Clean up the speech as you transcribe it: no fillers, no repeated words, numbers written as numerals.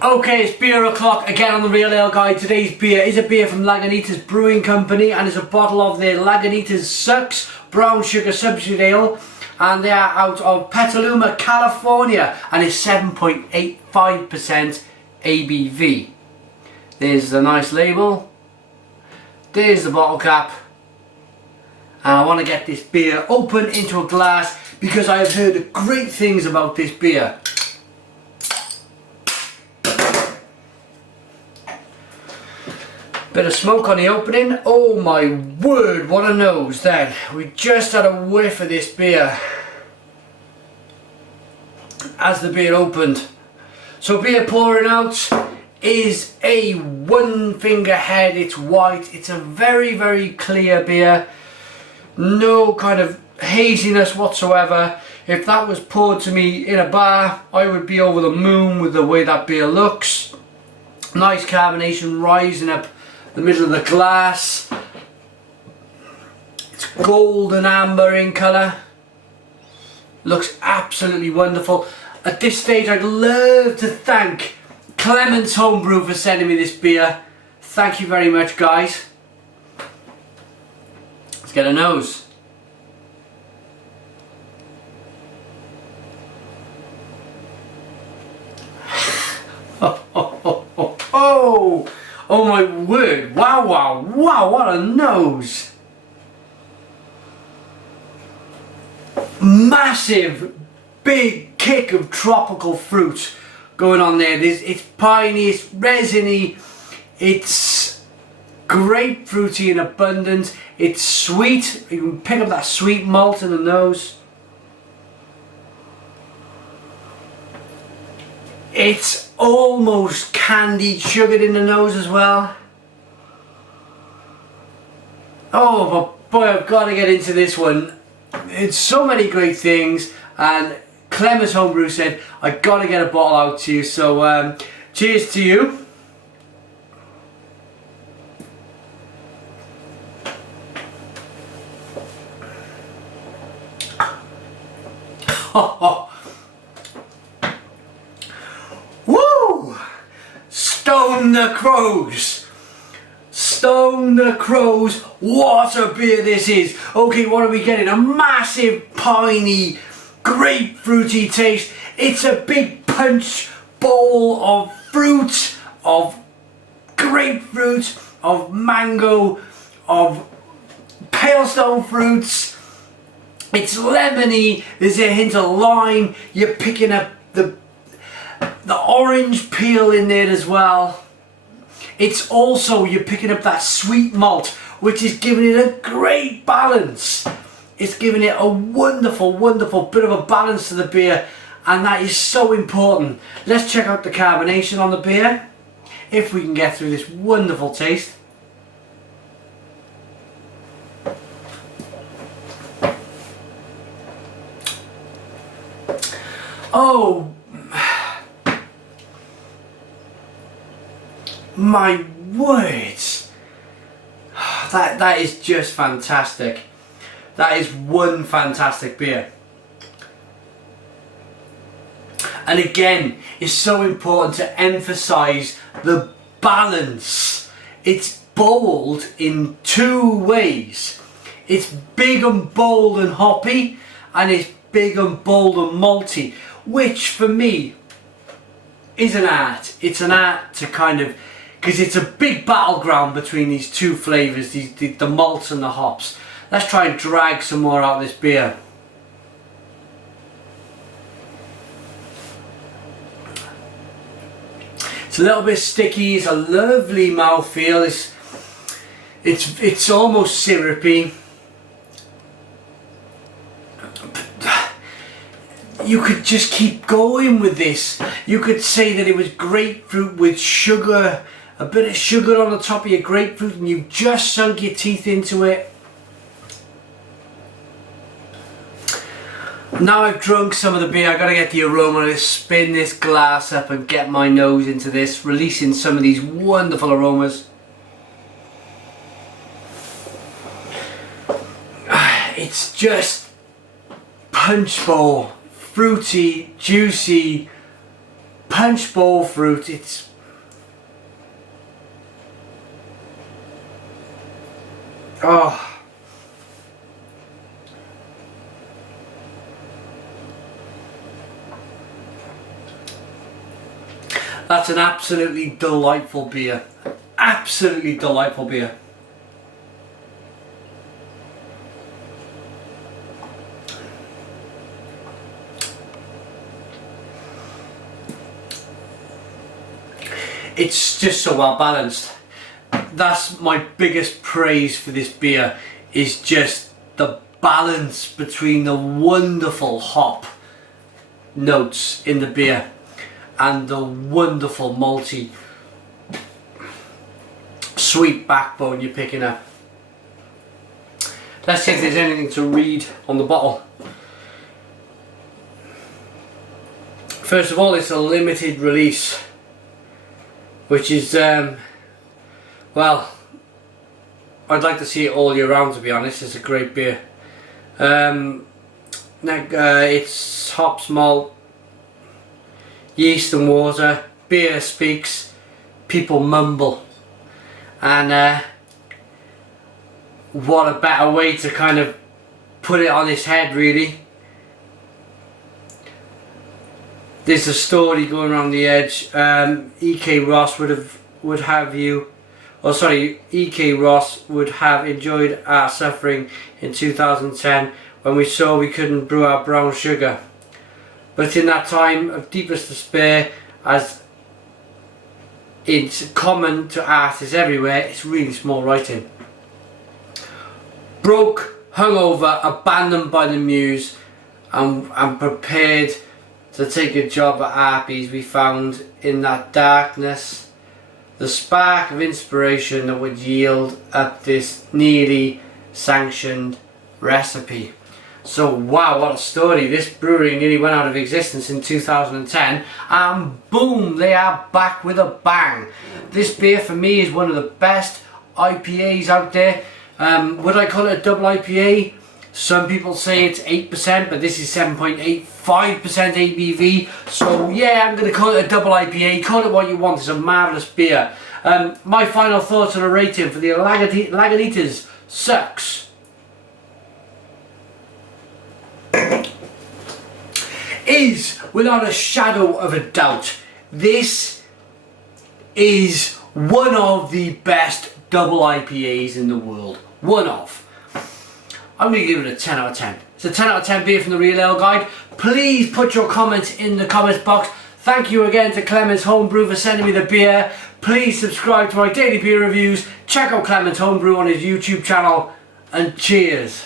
Okay, it's beer o'clock again on the Real Ale Guide. Today's beer is a beer from Lagunitas Brewing Company and it's a bottle of their Lagunitas Sucks brown sugar substitute ale, and they are out of Petaluma, California, and it's 7.85% ABV. There's the nice label, there's the bottle cap, and I want to get this beer open into a glass because I have heard great things about this beer. Bit of smoke on the opening. Oh my word, what a nose then. We just had a whiff of this beer as the beer opened. So beer pouring out is a one finger head. It's white. It's a very clear beer. No kind of haziness whatsoever. If that was poured to me in a bar, I would be over the moon with the way that beer looks. Nice carbonation rising up the middle of the glass. It's golden amber in colour. Looks absolutely wonderful. At this stage I'd love to thank Clement's Homebrew for sending me this beer. Thank you very much, guys. Let's get a nose. Oh my word, wow, what a nose. Massive, big kick of tropical fruit going on there. It's piney, it's resiny, it's grapefruity in abundance, it's sweet. You can pick up that sweet malt in the nose. It's almost candied sugared in the nose as well. Oh, but boy, I've got to get into this one. It's so many great things, and Clement's Homebrew said I got to get a bottle out to you. So cheers to you. Woo! Stone the crows! Stone the crows! What a beer this is! Okay, what are we getting? A massive, piney, grapefruity taste. It's a big punch bowl of fruit, of grapefruit, of mango, of pale stone fruits. It's lemony, there's a hint of lime. You're picking up the orange peel in there as well. It's also, you're picking up that sweet malt, which is giving it a great balance. It's giving it a wonderful bit of a balance to the beer, and that is so important. Let's check out the carbonation on the beer, if we can get through this wonderful taste. Oh my words, that is just fantastic. That is one fantastic beer. And again, it's so important to emphasize the balance. It's bold in two ways. It's big and bold and hoppy, and it's big and bold and malty, which for me is an art. It's an art to kind of, because it's a big battleground between these two flavours, the malts and the hops. Let's try and drag some more out of this beer. It's a little bit sticky, it's a lovely mouthfeel, it's almost syrupy. You could just keep going with this. You could say that it was grapefruit with sugar, a bit of sugar on the top of your grapefruit, and you've just sunk your teeth into it. Now I've drunk some of the beer, I've got to get the aroma. Let's spin this glass up and get my nose into this, releasing some of these wonderful aromas. It's just punch bowl, fruity, juicy, punch bowl fruit. It's that's an absolutely delightful beer. Absolutely delightful beer. It's just so well balanced. That's my biggest praise for this beer, is just the balance between the wonderful hop notes in the beer and the wonderful malty sweet backbone you're picking up. Let's see if there's anything to read on the bottle. First of all, it's a limited release, which is well, I'd like to see it all year round, to be honest. It's a great beer. It's hops, malt, yeast and water. Beer speaks, people mumble. And what a better way to kind of put it on its head, really. There's a story going around the edge. E.K. Ross would have enjoyed our suffering in 2010 when we saw we couldn't brew our brown sugar. But in that time of deepest despair, as it's common to artists everywhere, it's really small writing. Broke, hungover, abandoned by the muse, and prepared to take a job at Arby's, we found in that darkness the spark of inspiration that would yield up this nearly sanctioned recipe. So wow, what a story. This brewery nearly went out of existence in 2010 and boom, they are back with a bang. This beer for me is one of the best IPAs out there. Would I call it a double IPA? Some people say it's 8%, but this is 7.85% ABV. So yeah, I'm going to call it a double IPA. Call it what you want. It's a marvellous beer. My final thoughts on a rating for the Lagunitas Sucks is, without a shadow of a doubt, this is one of the best double IPAs in the world. One of. I'm going to give it a 10 out of 10. It's a 10 out of 10 beer from the Real Ale Guide. Please put your comments in the comments box. Thank you again to Clement's Homebrew for sending me the beer. Please subscribe to my daily beer reviews. Check out Clement's Homebrew on his YouTube channel. And cheers.